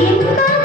Thank yeah. you.